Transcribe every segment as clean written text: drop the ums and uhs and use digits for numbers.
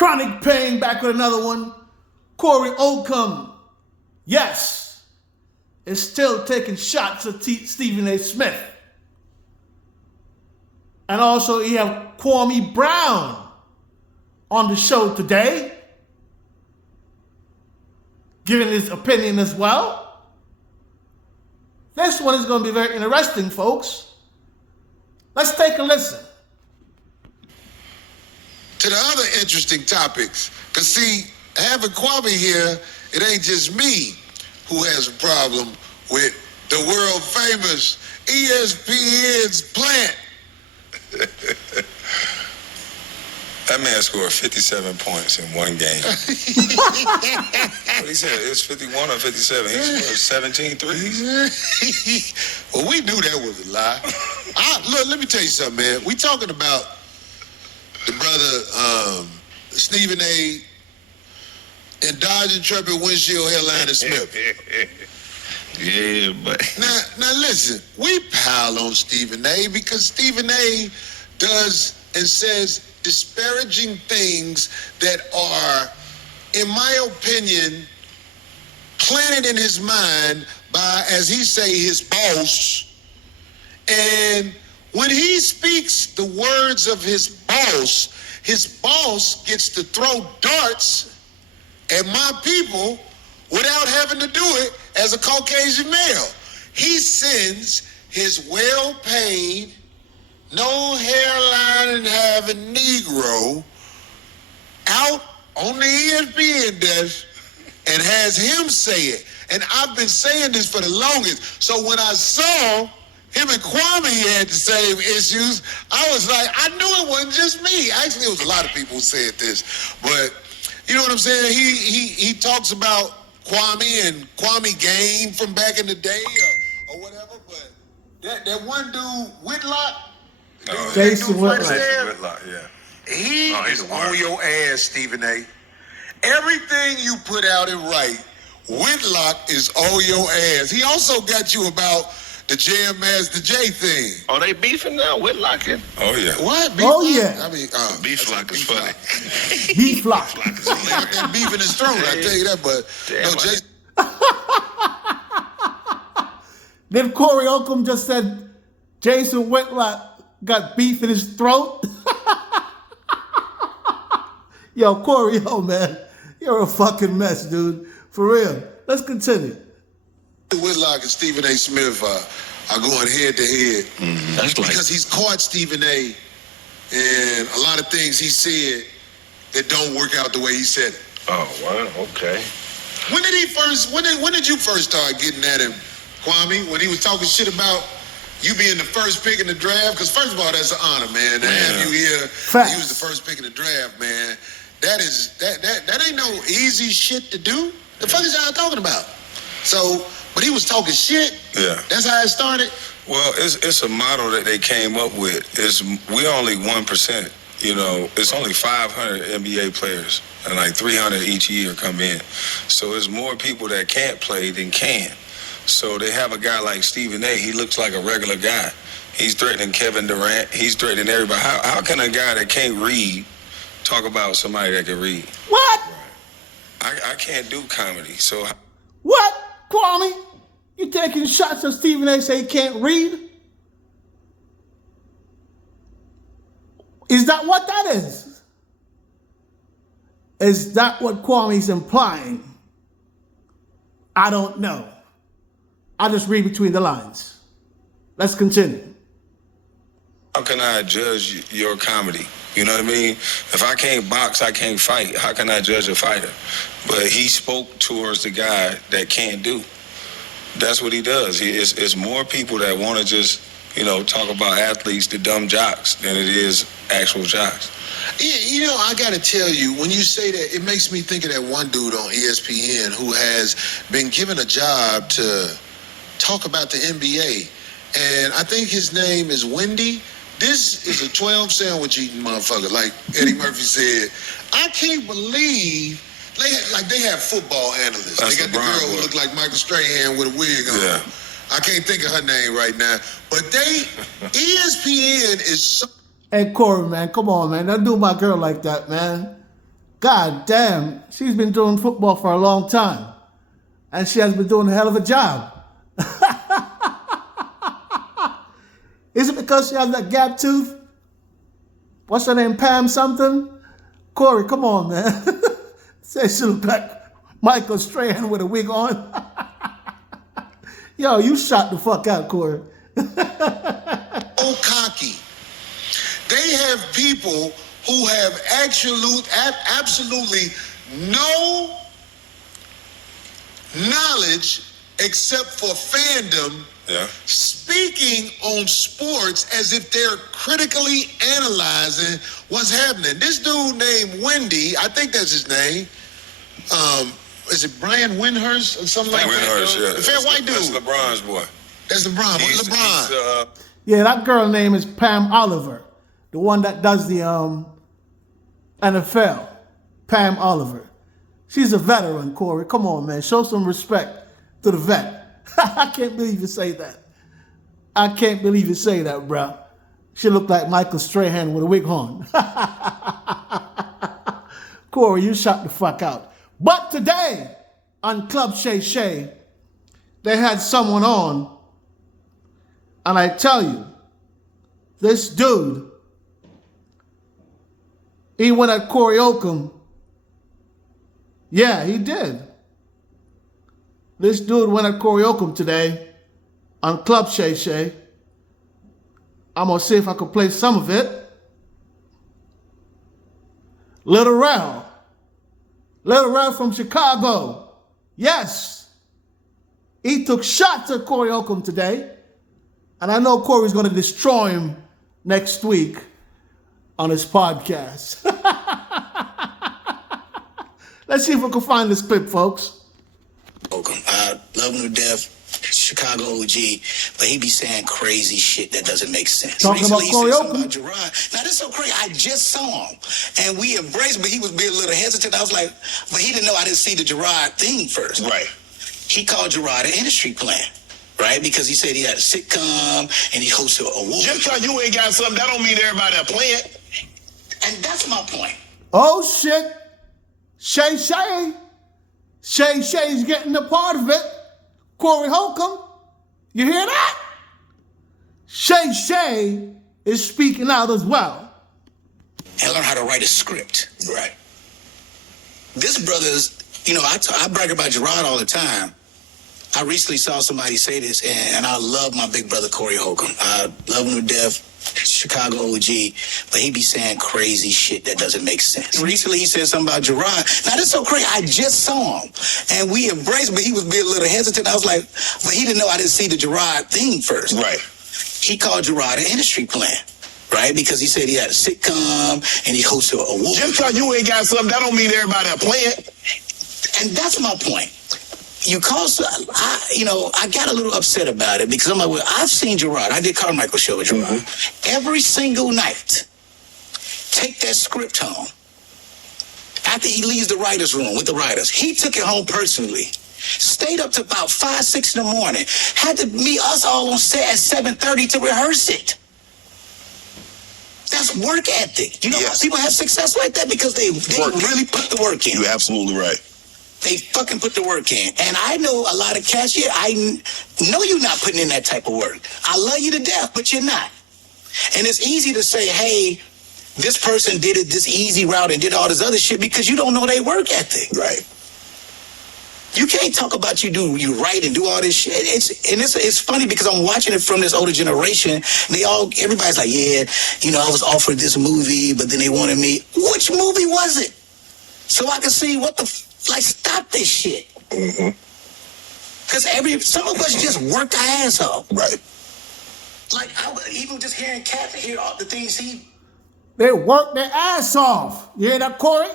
Chronic Pain back with another one. Corey Holcomb, yes, is still taking shots at Stephen A. Smith. And also you have Kwame Brown on the show today, giving his opinion as well. This one is going to be very interesting, folks. Let's take a listen. To the other interesting topics, because see, having Kwame here, it ain't just me who has a problem with the world famous ESPN's plant. That man scored 57 points in one game. What he said, it's 51 or 57. He scored 17 threes. Well, we knew that was a lie. Look, let me tell you something, man. We talking about the brother Stephen A. and Dodge Intrepid Windshield Headliner Smith. Yeah, but Now listen, we pile on Stephen A. because Stephen A. does and says disparaging things that are, in my opinion, planted in his mind by, as he say, his boss. And when he speaks the words of his boss gets to throw darts at my people without having to do it as a Caucasian male. He sends his well-paid, no hairline and having Negro out on the ESPN desk and has him say it. And I've been saying this for the longest. So when I saw him and Kwame had the same issues, I was like, I knew it wasn't just me. Actually, it was a lot of people who said this. But you know what I'm saying? He talks about Kwame and Kwame Game from back in the day or whatever. But that one dude, Whitlock, Jason Whitlock. Yeah. He is on your ass, Stephen A. Everything you put out and write, Whitlock is on your ass. He also got you about the Jam Master J thing. Oh, they beefing now? Whitlock and Oh, yeah. What? Oh, yeah. I mean, Beef Lock is funny. Beef Lock. He got that beef in his throat, I tell you that, but Damn, no, I- Jason. Then Corey Holcomb just said Jason Whitlock got beef in his throat. Yo, Corey, man, you're a fucking mess, dude. For real. Let's continue. Whitlock and Stephen A. Smith are going head to head. That's like Because he's caught Stephen A. and a lot of things he said that don't work out the way he said it. oh wow, okay. When did you first start getting at him, Kwame? When he was talking shit about you being the first pick in the draft? Because first of all, that's an honor, man. To have you here, Facts. you was the first pick in the draft, man. That ain't no easy shit to do. The fuck is y'all talking about? So, but he was talking shit. Yeah. That's how it started. Well, it's a model that they came up with. We're only 1%. You know, it's only 500 NBA players, and like 300 each year come in. So there's more people that can't play than can. So they have a guy like Stephen A. He looks like a regular guy. He's threatening Kevin Durant. He's threatening everybody. How can a guy that can't read talk about somebody that can read? What? I can't do comedy. So What? Kwame? You taking shots at Stephen A. say he can't read? Is that what that is? Is that what Kwame's implying? I don't know. I'll just read between the lines. Let's continue. how can I judge your comedy? You know what I mean? If I can't box, I can't fight. How can I judge a fighter? But he spoke towards the guy that can't do. That's what he does. It's more people that want to just, talk about athletes, the dumb jocks, than it is actual jocks. Yeah, I got to tell you, when you say that, it makes me think of that one dude on ESPN who has been given a job to talk about the NBA. And I think his name is Wendy. This is a 12 sandwich eating motherfucker, like Eddie Murphy said. I can't believe they have football analysts. That's they got the LeBron girl who boy. looked like Michael Strahan with a wig on. Yeah. I can't think of her name right now. But ESPN is so... Hey, Corey, man, come on, man. Don't do my girl like that, man. God damn, she's been doing football for a long time. And she has been doing a hell of a job. Is it because she has that gap tooth? What's her name, Pam something? Corey, come on, man. Says she look like Michael Strahan with a wig on. Yo, you shot the fuck out, Corey. So cocky. They have people who have absolutely no knowledge except for fandom, speaking on sports as if they're critically analyzing what's happening. This dude named Wendy, I think that's his name. Is it Brian Windhurst or something like that? Windhurst, yeah. The fair white dude. That's LeBron's boy. That's LeBron. LeBron. Yeah, that girl name is Pam Oliver, the one that does the NFL. Pam Oliver. She's a veteran, Corey. Come on, man. Show some respect to the vet. I can't believe you say that. I can't believe you say that, bro. She looked like Michael Strahan with a wig on. Corey, you shot the fuck out. But today, on Club Shay Shay, they had someone on, and I tell you, this dude, he went at Corey Holcomb. Yeah, he did. This dude went at Corey Holcomb today on Club Shay Shay. I'm going to see if I can play some of it. Little Rel from Chicago. Yes. He took shots at Corey Holcomb today. And I know Corey's going to destroy him next week on his podcast. Let's see if we can find this clip, folks. Holcomb, I love him to death. Chicago OG, but he be saying crazy shit that doesn't make sense. Talking about Corey Holcomb? About Gerard. Now, this is so crazy. I just saw him, and we embraced, but he was being a little hesitant. I was like, but he didn't know I didn't see the Gerard thing first. Right. He called Gerard an industry plan, right? Because he said he had a sitcom, and he hosted a award. Just because you ain't got something, that don't mean everybody a playing. And that's my point. Oh, shit. Shay Shay. Shay Shay's getting a part of it. Corey Holcomb. You hear that? Shay Shay is speaking out as well. And learn how to write a script. Right. This brother's, I brag about Gerard all the time. I recently saw somebody say this, and I love my big brother, Corey Holcomb. I love him to death. Chicago OG, but he be saying crazy shit that doesn't make sense. Recently, he said something about Gerard. Now, this is so crazy. I just saw him, and we embraced, but he was being a little hesitant. I was like, but he didn't know I didn't see the Gerard thing first. Right. He called Gerard an industry plan, right? Because he said he had a sitcom, and he hosted a award. Just because you ain't got something, that don't mean everybody a playing. And that's my point. You call, I got a little upset about it because I'm like, well, I've seen Gerard. I did Carmichael show with Gerard. Mm-hmm. Every single night, take that script home. After he leaves the writer's room with the writers, he took it home personally. Stayed up to about 5, 6 in the morning. Had to meet us all on set at 7:30 to rehearse it. That's work ethic. You know how people have success like that? Because they really put the work in. You're absolutely right. They fucking put the work in. And I know a lot of cats, I know you're not putting in that type of work. I love you to death, but you're not. And it's easy to say, hey, this person did it this easy route and did all this other shit because you don't know their work ethic. Right. You can't talk about you write and do all this shit. It's funny because I'm watching it from this older generation. Everybody's like, yeah, I was offered this movie, but then they wanted me. Which movie was it? So I can see stop this shit. Mm-hmm. Because some of us just work our ass off. Right. Like, even just hearing Cat hear all the things They work their ass off. You hear that, Corey?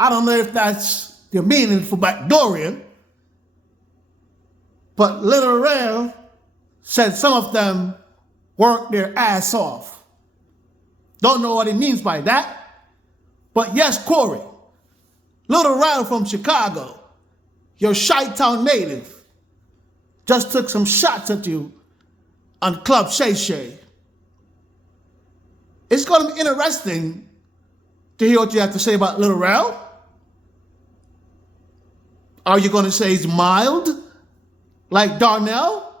I don't know if that's the meaning for Backdorian, but Little Rel said some of them work their ass off. Don't know what he means by that, but yes, Corey, Little Rel from Chicago, your Chi-Town native, just took some shots at you on Club Shay Shay. It's going to be interesting to hear what you have to say about Lil Rel? Are you going to say he's mild, like Darnell?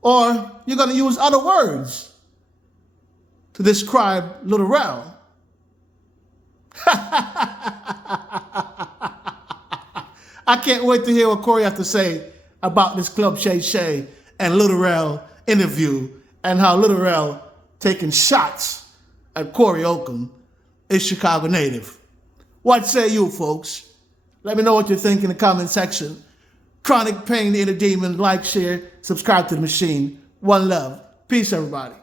Or you're going to use other words to describe Lil Rel? I can't wait to hear what Corey has to say about this Club Shay Shay and Lil Rel interview and how Lil Rel taking shots at Corey Holcomb is Chicago native. What say you, folks? Let me know what you think in the comment section. Chronic Pain, the Inner Demon. Like, share, subscribe to the machine. One love. Peace, everybody.